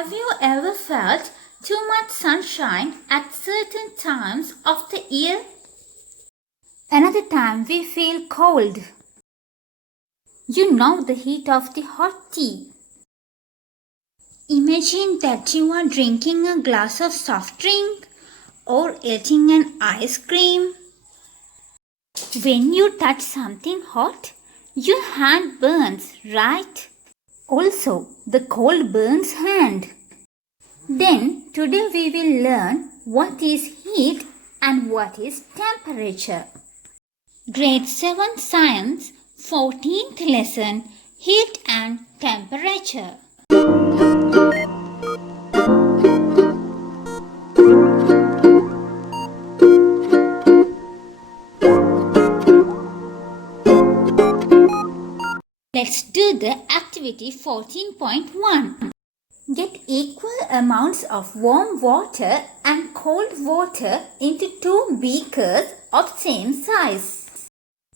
Have you ever felt too much sunshine at certain times of the year? Another time we feel cold. You know the heat of the hot tea. Imagine that you are drinking a glass of soft drink or eating an ice cream. When you touch something hot, your hand burns, right? Also, the cold burns hand. Then, today we will learn what is heat and what is temperature. Grade 7 Science, 14th lesson, Heat and Temperature. Let's do the activity 14.1. Get equal amounts of warm water and cold water into 2 beakers of same size.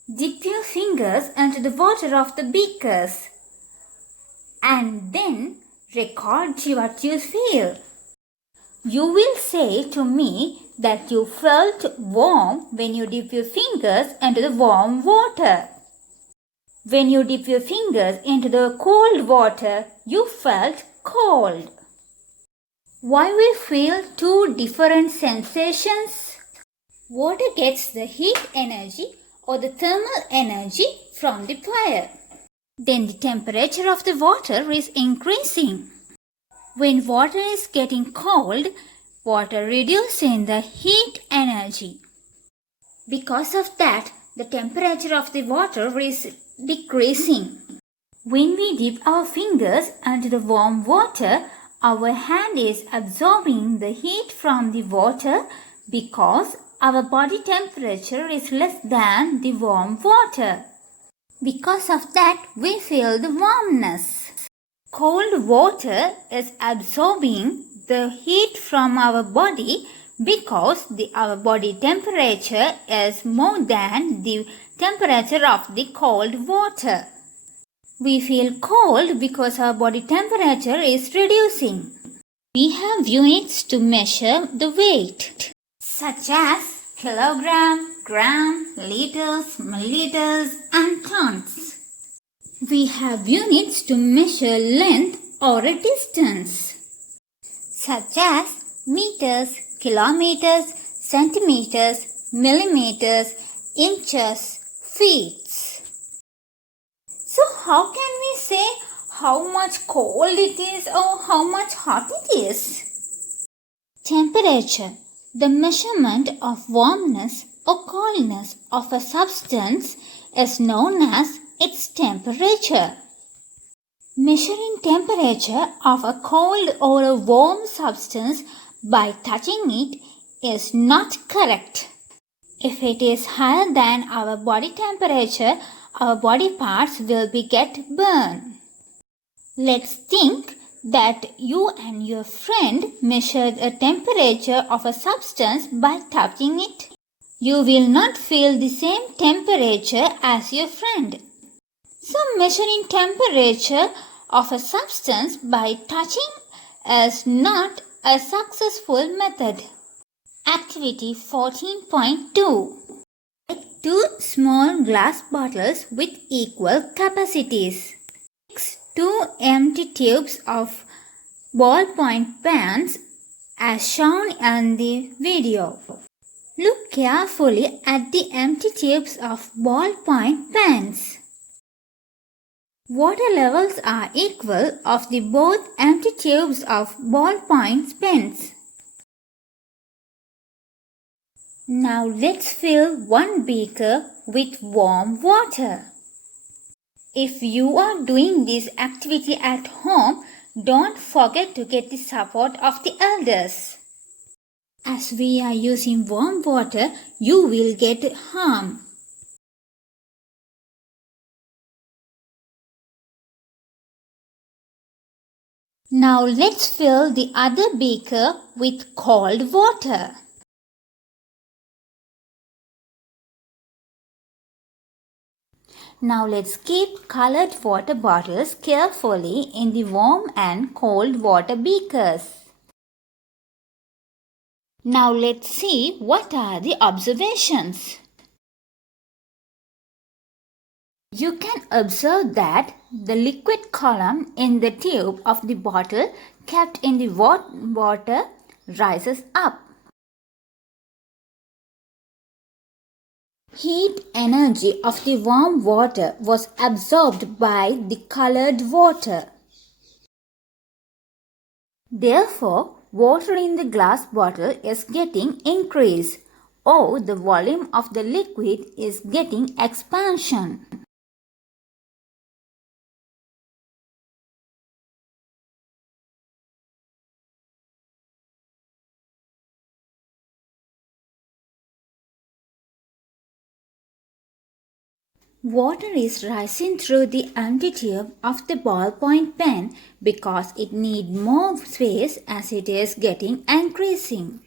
Dip your fingers into the water of the beakers and then record what you feel. You will say to me that you felt warm when you dip your fingers into the warm water. When you dip your fingers into the cold water, you felt cold. Why we feel two different sensations? Water gets the heat energy or the thermal energy from the fire. Then the temperature of the water is increasing. When water is getting cold, water reduces the heat energy. Because of that, the temperature of the water is decreasing. When we dip our fingers into the warm water, our hand is absorbing the heat from the water because our body temperature is less than the warm water. Because of that, we feel the warmness. Cold water is absorbing the heat from our body because our body temperature is more than the temperature of the cold water. We feel cold because our body temperature is reducing. We have units to measure the weight, such as kilogram, gram, liters, milliliters, and tons. We have units to measure length or a distance, such as meters, kilometers, centimeters, millimeters, inches, feet. So how can we say how much cold it is or how much hot it is? Temperature, the measurement of warmness or coldness of a substance, is known as its temperature. Measuring temperature of a cold or a warm substance by touching it is not correct. If it is higher than our body temperature, our body parts will get burned. Let's think that you and your friend measured a temperature of a substance by touching it. You will not feel the same temperature as your friend. So measuring temperature of a substance by touching is not a successful method. Activity 14.2. Take 2 small glass bottles with equal capacities. Mix 2 empty tubes of ballpoint pens as shown in the video. Look carefully at the empty tubes of ballpoint pens. Water levels are equal of the both empty tubes of ballpoint pens. Now let's fill one beaker with warm water. If you are doing this activity at home, don't forget to get the support of the elders. As we are using warm water, you will get harm. Now let's fill the other beaker with cold water. Now let's keep colored water bottles carefully in the warm and cold water beakers. Now let's see what are the observations. You can observe that the liquid column in the tube of the bottle kept in the water rises up. Heat energy of the warm water was absorbed by the colored water. Therefore, water in the glass bottle is getting increased, or the volume of the liquid is getting expansion. Water is rising through the empty tube of the ballpoint pen because it needs more space as it is getting increasing.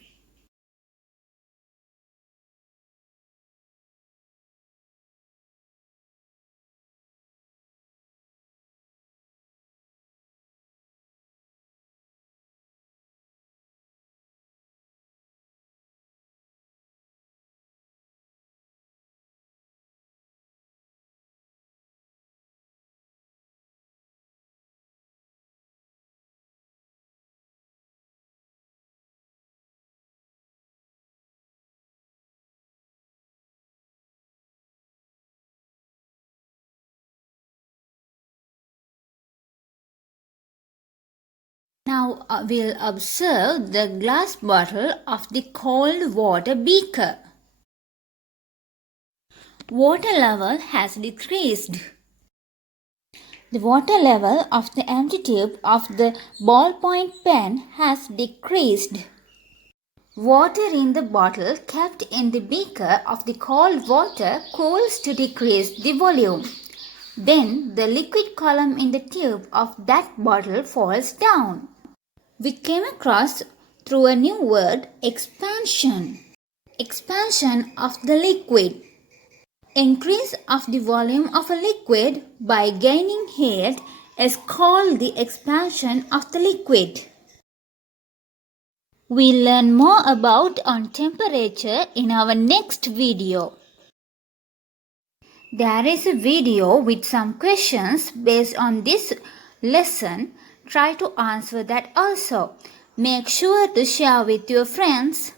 Now we'll observe the glass bottle of the cold water beaker. Water level has decreased. The water level of the empty tube of the ballpoint pen has decreased. Water in the bottle kept in the beaker of the cold water cools to decrease the volume. Then the liquid column in the tube of that bottle falls down. We came across through a new word, expansion. Expansion of the liquid. Increase of the volume of a liquid by gaining heat is called the expansion of the liquid. We'll learn more about on temperature in our next video. There is a video with some questions based on this lesson. Try to answer that also. Make sure to share with your friends.